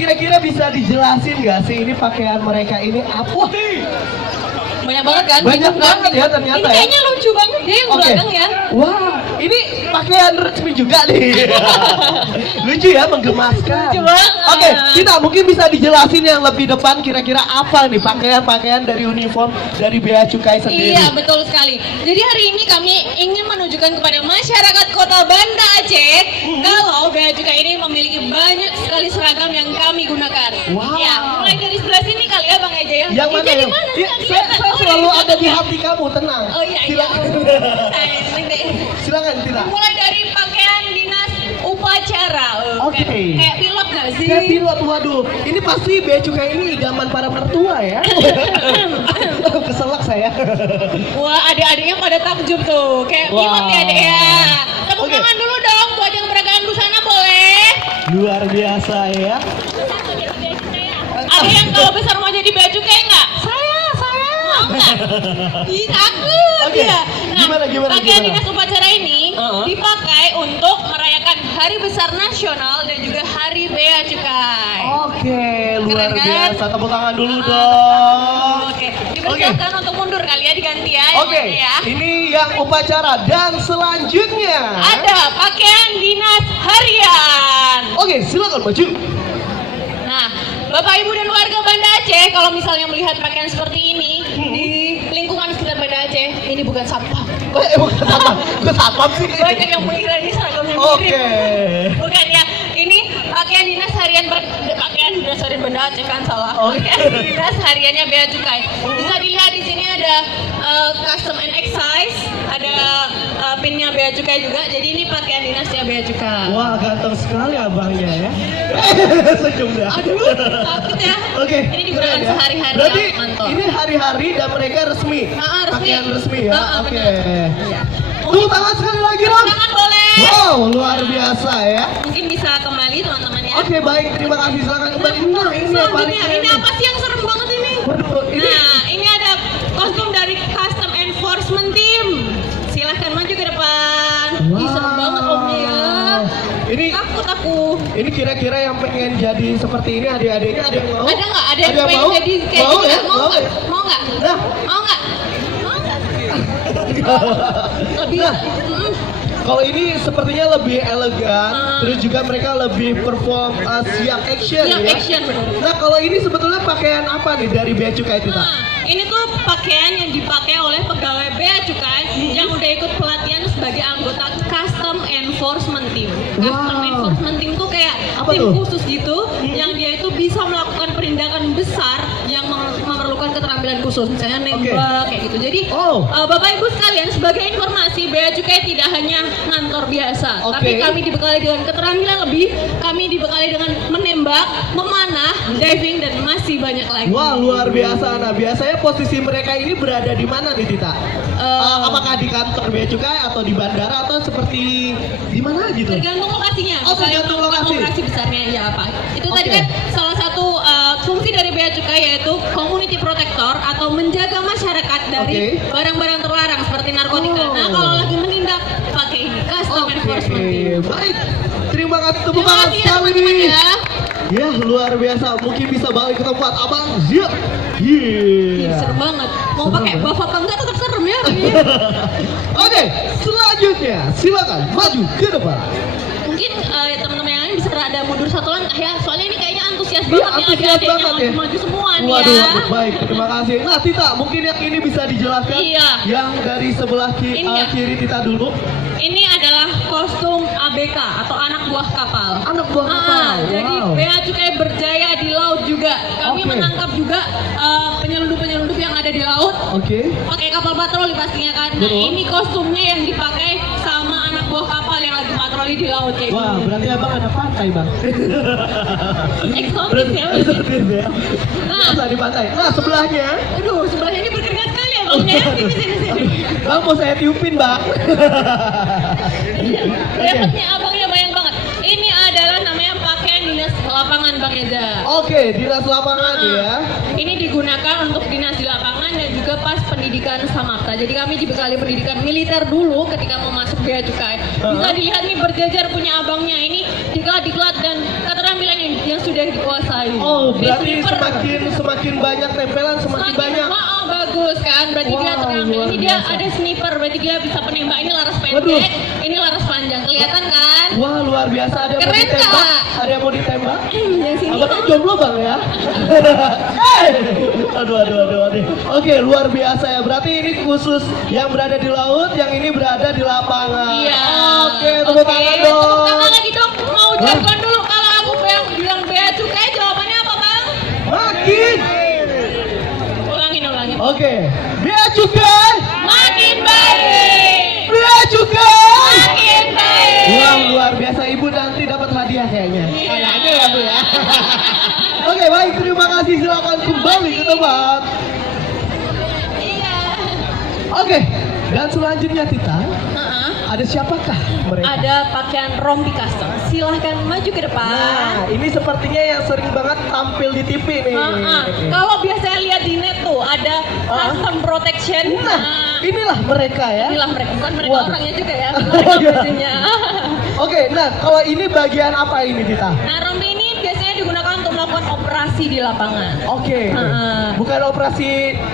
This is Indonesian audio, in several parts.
kira-kira bisa dijelasin nggak sih ini pakaian mereka ini apa? Banyak banget kan? Banyak banget ya ternyata. Ini kayaknya lucu banget deh yang belakang ya. Wah, ini pakaian resmi juga nih. Lucu ya, menggemaskan. Lucu banget. Oke, kita mungkin bisa dijelasin yang lebih depan kira-kira apa nih pakaian-pakaian dari uniform dari Bea Cukai sendiri. Iya, betul sekali. Jadi hari ini kami ingin menunjukkan kepada masyarakat Kota Banda Aceh kalau Bea Cukai ini memiliki banyak sekali seragam yang kami gunakan. Wow. Ya, mulai dari sebelah sini kali ya Bang Eja ya. Yang mana Eja ya? di mana? Iya, Nggak saya kelihatan. selalu Oh, ada di hati kamu, tenang. Oh iya, Silakan. Silakan tidak. Mulai dari pakaian dinas upacara. Oke. Kayak pilot nggak sih? Kayak pilot, waduh. Ini pasti Bea Cukai ini idaman para mertua ya. Keselak saya. Wah, adik-adiknya pada takjub tuh. Kayak Wah. pilot ya, Dek ya. Tepuk Oke. tangan dulu dong buat yang peragaan busana boleh. Luar biasa ya. Ada yang kalau besar mau jadi Bea Cukai nggak? Saya. Mau nggak? Ih, takut Oke. ya. Nah, Gimana? pakaian dinas upacara ini Uh-huh. dipakai untuk merayakan Hari Besar Nasional dan juga Hari Bea Cukai. Oke, luar Keren kan? biasa. Tepuk tangan dulu dong. Oke, dipersilakan untuk mundur kali ya, diganti ya. yang Oke, mana ya. ini yang upacara dan selanjutnya. Ada pakaian dinas harian. Oke, silakan maju. Nah, Bapak Ibu dan warga Banda Aceh, kalau misalnya melihat pakaian seperti ini di lingkungan sekitar Banda Aceh, ini bukan satpam. Bukan apa? Bukan satpam sih. Banyak yang mengira ini seragamnya Oke. mirip. Bukan ya, ini pakaian dinas harian pakaian dinas harian Banda Aceh kan salah. Oke. Pakaian dinas hariannya Bea Cukai. Bisa dilihat di sini ada custom and excise, ada pinnya Bea Cukai juga. Jadi ini pakaian dinasnya Bea Cukai. Wah, ganteng sekali abangnya ya. Senyum dah. Aduh, takut ya. Oke. Ini digunakan keren ya. sehari-hari Berarti ya, kantor. ini hari-hari dan mereka resmi. Resmi. Pakaian resmi ya. Oke. benar. Iya. Tepuk tangan sekali lagi dong. Tangan boleh. Wow, luar biasa ya. Mungkin bisa kembali teman-teman ya. Oke, baik. Terima kasih. Silakan kembali. Nah, ini yang paling Selanjutnya, keren. ini apa sih yang serem banget ini? Waduh, ini Nah, ini ada kostum dari Custom Enforcement Team. Silahkan maju ke depan. Ih, serem banget omnya ya. Ini Takut aku. ini kira-kira yang pengen jadi seperti ini adik-adiknya ada yang mau? Ada nggak? Ada yang pengen mau? jadi kayak Mau gitu ya? nggak? Mau nggak? ya? Mau nggak? Nah. Mau nggak? Mau nggak? Lebih. Nah, kalau ini sepertinya lebih elegan, terus juga mereka lebih perform siang action Siang ya. action, benar. Nah, kalau ini sebetulnya pakaian apa nih dari Bea Cukai kita? Nah, ini tuh pakaian yang dipakai oleh pegawai Bea Cukai yang udah ikut pelatihan sebagai anggota Custom Enforcement Team. Custom Wow. Enforcement Team tuh kayak Apa tim tuh? khusus gitu yang dia itu bisa melakukan penindakan besar yang memerlukan keterampilan khusus, misalnya nembak kayak gitu. Jadi Oh. Bapak Ibu sekalian, sebagai informasi, Bea Cukai tidak hanya ngantor biasa, Oke. tapi kami dibekali dengan keterampilan lebih, kami dibekali dengan menembak, memanah, diving dan masih banyak lagi. Wah, luar biasa. Nah, biasanya posisi mereka ini berada di mana nih, Tita? Apakah di kantor Bea Cukai atau di bandara atau seperti di mana gitu? Tergantung lokasinya. Oh, Misalnya tergantung melakukan lokasi. operasi besarnya ya Pak. Itu tadi Oke. kan salah satu fungsi dari Bea Cukai yaitu community protector atau menjaga masyarakat dari Oke. barang-barang terlarang seperti narkotika. Oh. Nah, kalau lagi menindak pakai ini custom enforcement team. Baik. Terima kasih, tepuk Terima tangan kasih ya sekali teman-teman nih. ya. Ya, luar biasa. Mungkin bisa balik ke tempat Abang. Siap. Ih, Yeah. serem banget. Mau Serem pakai ya? buff apa enggak tetap serem ya. Oke, selanjutnya silakan maju ke depan. Mungkin teman-teman yang lain bisa rada mundur satu langkah ya. Soalnya ini kayaknya antusias Iya, banget nih antusias adik-adiknya banget ya. maju semua nih Waduh, ya. baik, terima kasih. Nah, Tita, mungkin yang ini bisa dijelaskan. Iya. Yang dari sebelah Ini ya. kiri Tita dulu. Ini adalah kostum ABK atau anak buah kapal. Anak buah kapal. Jadi Wow. Bea Cukai berjaya di laut juga. Kami Oke. menangkap juga penyelundup-penyelundup yang ada di laut. Oke. Pakai kapal patroli pastinya kan. Nah, Betul. ini kostumnya yang dipakai sama anak buah kapal yang lagi patroli di laut kayak Wah, gitu. berarti abang ada pantai, Bang. Eksotis ya. Eksotis ya. Nah. Biasa di pantai. Nah, sebelahnya. Aduh, sebelahnya ini berkeringat sekali ya bang ya. Sini. Bang, mau saya tiupin, Bang. Dapatnya abangnya banyak banget. Ini adalah namanya pakaian dinas lapangan Bang Eza. Oke, dinas lapangan Nah, ya. Ini digunakan untuk dinas di lapangan dan juga Lapas Pendidikan Samarta. Jadi kami dibekali pendidikan militer dulu ketika mau masuk Bea Cukai. Bisa dilihat nih berjajar punya abangnya ini diklat dan keterampilan yang sudah dikuasai. Oh, Di berarti sniper. semakin banyak tempelan semakin banyak. Bagus kan, berarti dia Wow, terampil. luar Ini dia biasa. ada sniper, berarti dia bisa penembak. Ini laras Waduh. pendek, ini laras panjang. Kelihatan kan? Wah, luar biasa, ada yang mau Keren, ditembak. Kak. Ada yang mau ditembak. Yang sini Abangnya jomblo bang ya? Aduh. Oke, luar biasa ya. Berarti ini khusus yang berada di laut, yang ini berada di lapangan. Iya. Oke, tepuk tangan dong. Tepuk tangan lagi dong. Mau jargon dulu kalau aku bilang Bea Cukai, jawabannya apa bang? Makin. Ulangin. Oke, Bea Cukai. Makin baik. Bea Cukai. Makin baik. Wah, luar biasa. Ibu nanti dapat hadiah kayaknya. Iya. Kayaknya ya Bu ya. Oke, baik. Terima kasih. Silakan kembali ke tempat. Iya. Oke, dan selanjutnya Tita, Heeh. ada siapakah mereka? Ada pakaian rompi custom. Silahkan maju ke depan. Nah, ini sepertinya yang sering banget tampil di TV nih. Kalau biasanya lihat di net tuh ada custom protection. Nah, inilah mereka ya. inilah mereka, bukan mereka Waduh. orangnya juga ya. Oh, Mereka iya. bajunya. Oke, nah kalau ini bagian apa ini Tita? Nah, rompi ini biasanya digunakan untuk melakukan operasi di lapangan. Oke, bukan operasi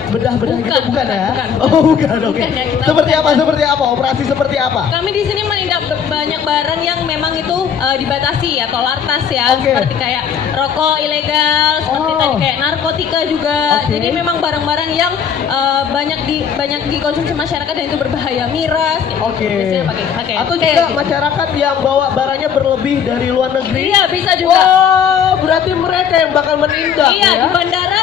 bedah-bedah gitu, bukan ya? bukan. Oh, bukan, oke. Bukan ya, kita Seperti bukan. apa? Seperti apa? Operasi seperti apa? Kami di sini menindak banyak barang yang memang itu dibatasi atau lartas ya, Oke. seperti kayak rokok ilegal, seperti Oh. tadi kayak narkotika juga. Oke. Jadi memang barang-barang yang banyak dikonsumsi masyarakat dan itu berbahaya, miras. Gitu. Oke. Biasanya pakai. Atau kayak juga gitu. masyarakat yang bawa barangnya berlebih dari luar negeri? Iya, bisa juga. Oh, berarti mereka yang bakal menindak Iya, ya? di bandara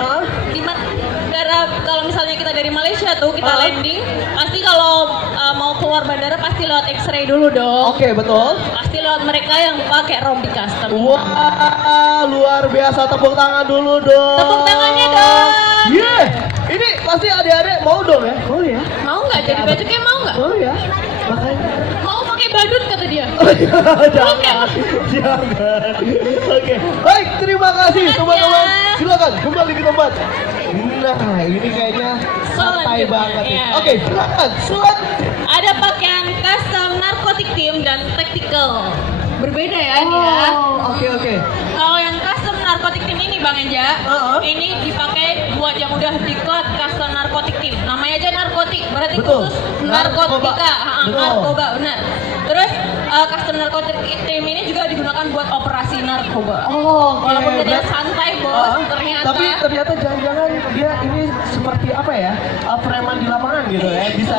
Hah? di bandara kalau misalnya kita dari Malaysia tuh kita Ah. landing, pasti kalau mau keluar bandara pasti lewat X-ray dulu dong. Oke, betul. Pasti lewat mereka yang pakai rompi custom. Wah, luar biasa. Tepuk tangan dulu dong. Tepuk tangannya dong. Yeah. Ini pasti adik-adik mau dong ya? Mau ya? Mau nggak jadi baju kayak mau nggak? Mau ya? Makanya. Mau pakai badut kata dia. Oh, jangan. Oke, baik, terima kasih Makasih teman-teman. ya. Silakan kembali ke tempat. Nah, ini kayaknya santai Selanjutnya, banget nih. iya. Oke, silakan. Ada pakaian custom narkotik team dan tactical. Berbeda ya ini ya. Oh, oke. Kalau yang custom narkotik team ini Bang Enja, ini dipakai buat yang udah diklat custom narkotik team. Namanya aja narkotik, berarti Betul. khusus narkotika, Narkoba. Betul. narkoba benar. Terus custom narkotik team ini juga digunakan buat operasi narkoba. Oh, oke. Walaupun dia santai bos, ternyata. Tapi ternyata jangan-jangan dia ini seperti apa ya? Preman di lapangan gitu ya, bisa.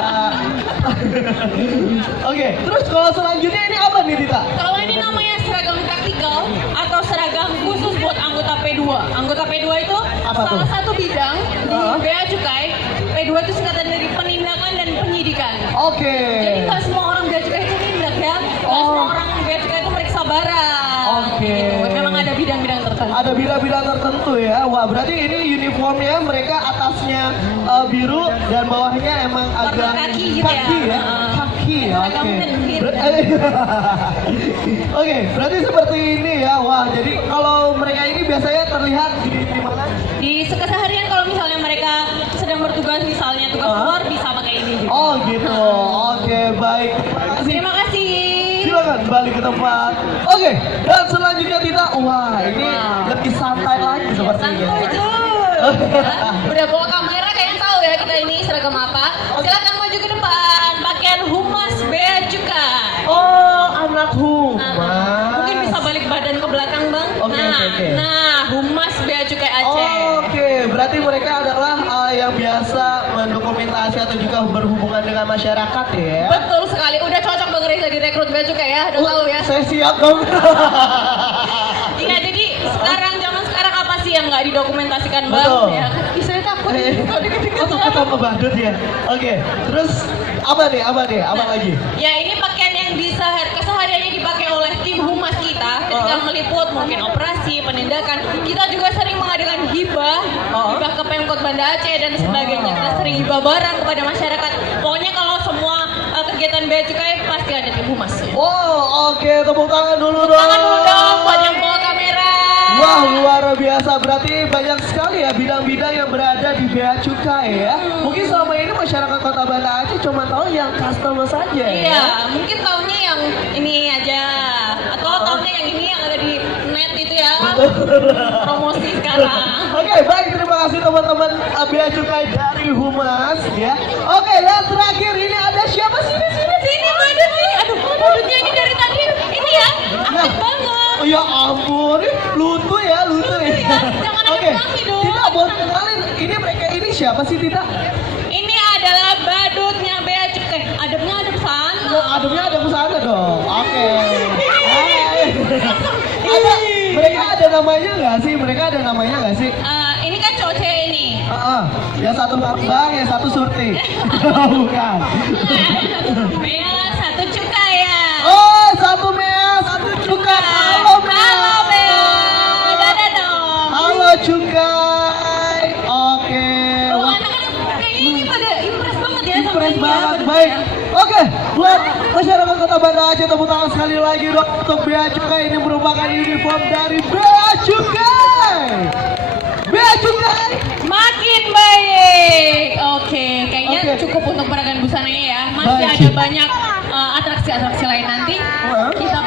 Oke, terus kalau selanjutnya ini apa nih Tita? Kalau ini namanya seragam taktikal atau seragam khusus buat anggota P2. Anggota P2 itu Apa salah tuh? satu bidang di Bea Cukai. P2 itu singkatan dari penindakan dan penyidikan. Oke. Jadi nggak semua orang Bea Cukai itu nindak ya. Nggak semua orang Bea Cukai itu meriksa barang. Oke. Gitu. Memang ada bidang-bidang tertentu. Ada bidang-bidang tertentu ya. Wah, berarti ini uniformnya mereka atasnya biru dan bawahnya emang Warna agak kaki gitu ya. Kaki ya. Kaki ya. Seragam Oke. net Ber- Oke, berarti seperti ini ya. Wah, jadi kalau mereka ini biasanya terlihat di mana? Di keseharian kalau misalnya mereka sedang bertugas, misalnya tugas luar, bisa pakai ini juga. Oh, gitu. Oke, baik. Terima kasih. Terima kasih. Silakan balik ke tempat. Oke, dan selanjutnya Tita. Wah, ini lebih santai lagi sepertinya. Santuy Jul. Ya, udah bawa kamera kayaknya tahu ya kita ini seragam apa. Silakan maju ke depan. Pakaian humas Bea Cukai. Oh, anak humas. Mungkin bisa balik badan ke belakang bang. Oke, oke. Nah, humas Bea Cukai Aceh. Oke, berarti mereka adalah yang biasa mendokumentasi atau juga berhubungan dengan masyarakat ya. Betul sekali. Udah cocok bang Reza direkrut Bea Cukai ya. Udah tahu ya. Saya siap dong. Iya, jadi zaman sekarang apa sih yang nggak didokumentasikan bang? Betul. Ya, ih, saya takut. Kalau dikit-dikit Oh, takut sama badut ya. Oke, terus apa nih? Apa lagi? Ya ini pakaian yang bisa kesehariannya dipakai oleh tim humas kita ketika meliput mungkin operasi, penindakan. Kita juga sering mengadakan hibah ke Pemkot Banda Aceh dan sebagainya. Kita sering hibah barang kepada masyarakat. Pokoknya kalau semua kegiatan Bea Cukai pasti ada tim humas. Oh, oke, tepuk tangan dulu dong. Tangan dulu dong buat yang bawa kamera. Wah, luar biasa. Berarti banyak sekali ya bidang-bidang yang berada di Bea Cukai ya. Mungkin selama ini masyarakat Kota Banda Aceh cuma tahu yang customer saja ya. Iya, mungkin tahunya yang ini aja. Atau tahunya yang ini yang ada di net itu ya. Promosi sekarang. Oke, baik, terima kasih teman-teman Bea Cukai dari Humas ya. Oke, yang terakhir ini ada siapa sih di sini? Sini badut sini. Aduh, badutnya ini dari tadi. Ini ya, aktif banget. Oh ya ampun, ini lutu ya. Ya, jangan ada Oke, pelangi dong. Tita boleh kenalin, ini mereka ini siapa sih Tita? Ini adalah badutnya Bea Cukai. Adabnya sana. Oh, ademnya ada sana dong. Oke. Hai. Mereka ada namanya nggak sih? Mereka ada namanya nggak sih? Ini kan cowok cewek ini. Yang satu Bang, yang satu Surti. Bukan. Bea satu cukai ya. Oh, satu Mea, satu Cukai. Halo Mea. Halo Bea. Dadah dong. Halo Cukai. Oke. Oh, anak-anak kayak ini pada impress banget ya sama Keren ini ya, banget, badutnya baik. ya. Oke, buat masyarakat Kota Banda Aceh tepuk tangan sekali lagi dong untuk Bea Cukai. Ini merupakan uniform dari Bea Cukai. Bea Cukai. Makin baik. Oke, kayaknya Oke. cukup untuk peragaan busananya ya. Masih Baik. ada banyak atraksi-atraksi lain nanti. Heeh. Kita